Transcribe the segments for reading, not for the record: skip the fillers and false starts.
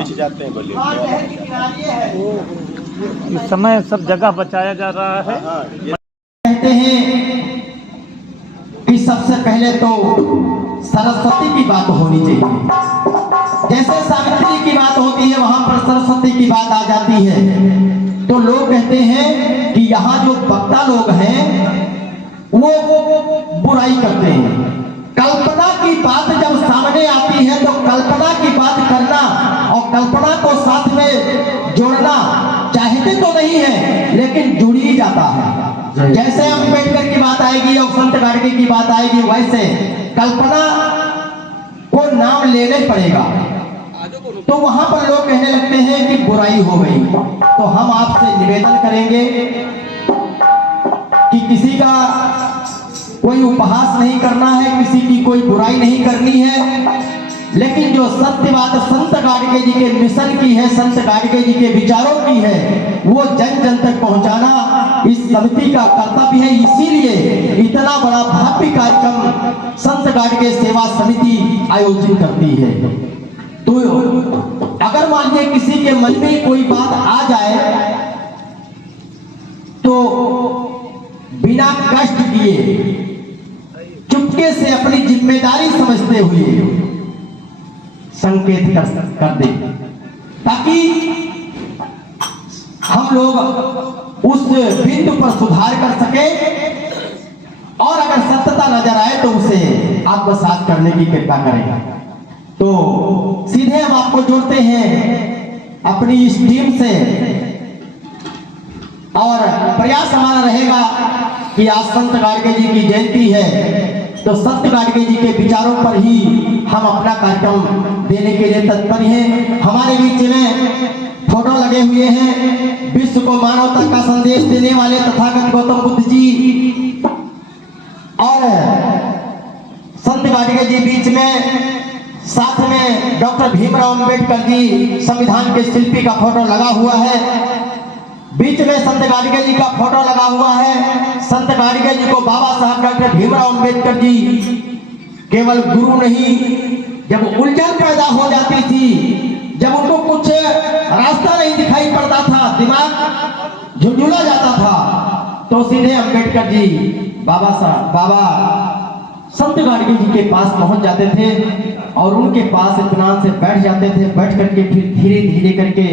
बिछ जाते हैं बल्ले। इस समय सब जगह बचाया जा रहा है। कहते हैं कि सबसे पहले तो सरस्वती की बात होनी चाहिए। जैसे सावित्री की बात होती है वहां पर सरस्वती की बात आ जाती है। तो लोग कहते हैं कि यहाँ जो वक्ता लोग हैं वो बुराई करते हैं। कल्पना की बात जब सामने आती है तो कल्पना की बात करना और कल्पना को साथ में जोड़ना चाहते तो नहीं है, लेकिन जुड़ ही जाता है। जैसे अम्बेडकर की बात आएगी और संत गाडगे की बात आएगी, वैसे कल्पना को नाम लेना ही पड़ेगा। तो वहां पर लोग कहने लगते हैं कि बुराई हो गई। तो हम आपसे निवेदन करेंगे कि किसी का कोई उपहास नहीं करना है, किसी की कोई बुराई नहीं करनी है, लेकिन जो सत्य बात संत गाडगे जी के मिशन की है, संत गाडगे जी के विचारों की है, वो जन जन तक पहुंचाना इस समिति का कर्तव्य है। इसीलिए इतना बड़ा भव्य कार्यक्रम संत गाडगे सेवा समिति आयोजित करती है। तो अगर मान लीजिए किसी के मन में कोई बात आ जाए तो बिना कष्ट किए चुपके से अपनी जिम्मेदारी समझते हुए संकेत कर दे, ताकि हम लोग उस बिंदु पर सुधार कर सके और अगर सत्यता नजर आए तो उसे आत्मसात करने की कृपा करेगा। तो सीधे हम आपको जोड़ते हैं अपनी इस टीम से और प्रयास हमारा रहेगा कि आज संत गाडगे जी की जयंती है तो संत गाडगे जी के विचारों पर ही हम अपना कार्यक्रम देने के लिए तत्पर हैं। हमारे बीच में फोटो लगे हुए हैं विश्व को मानवता का संदेश देने वाले तथागत गौतम बुद्ध जी और संत गाडगे जी, बीच में साथ में डॉक्टर भीमराव अंबेडकर जी संविधान के शिल्पी का फोटो लगा हुआ है, बीच में संत गाडगे जी का फोटो लगा हुआ है। संत गाडगे जी को बाबा साहब डॉक्टर भीमराव अंबेडकर जी केवल गुरु नहीं, जब उलझन पैदा हो जाती थी, जब उनको कुछ रास्ता नहीं दिखाई पड़ता था, दिमाग झुंझुला जाता था, तो सीधे अंबेडकर जी बाबा संत गाडगे जी के पास पहुंच जाते थे और उनके पास इत्मीनान से बैठ जाते थे। बैठ करके फिर धीरे धीरे करके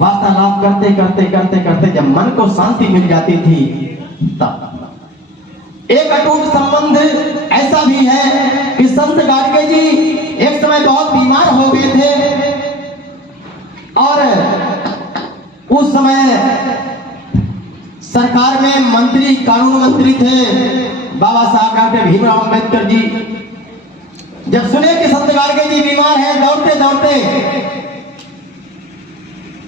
वार्तालाप करते करते करते करते जब मन को शांति मिल जाती थी, तब एक अटूट संबंध ऐसा भी है कि संत गाडगे जी एक समय बहुत बीमार हो गए थे और उस समय सरकार में मंत्री, कानून मंत्री थे बाबा साहब डॉक्टर भीमराव अंबेडकर जी। जब सुने कि संत गाडगे जी बीमार हैं, दौड़ते दौड़ते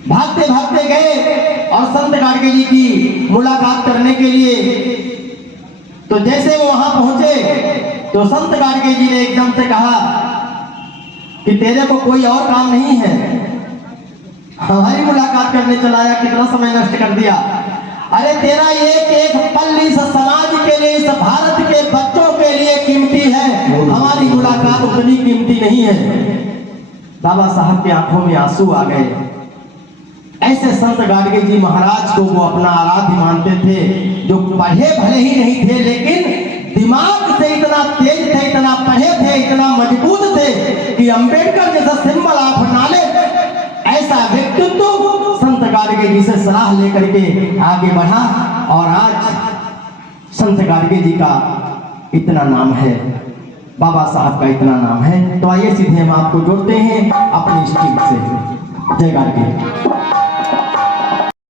भागते भागते गए और संत गाडगे जी की मुलाकात करने के लिए। तो जैसे वो वहां पहुंचे तो संत गाडगे जी ने एकदम से कहा कि तेरे को कोई और काम नहीं है, हमारी मुलाकात करने चलाया, कितना समय नष्ट कर दिया। अरे तेरा एक एक पल इस समाज के लिए, इस भारत के बच्चों के लिए कीमती है, हमारी मुलाकात उतनी कीमती नहीं है। बाबा साहब की आंखों में आंसू आ गए। ऐसे संत गाडगे जी महाराज को वो अपना आराध्य मानते थे, जो पढ़े भले ही नहीं थे लेकिन दिमाग से इतना तेज थे, इतना पढ़े थे, इतना मजबूत थे कि अंबेडकर जैसा सिंबल ऑफ नॉलेज, ऐसा व्यक्तित्व संत गाडगे जी से सलाह लेकर के आगे बढ़ा और आज संत गाडगे जी का इतना नाम है, बाबा साहब का इतना नाम है। तो आइए सीधे हम आपको जोड़ते हैं अपनी टीम से। जय गाडगे।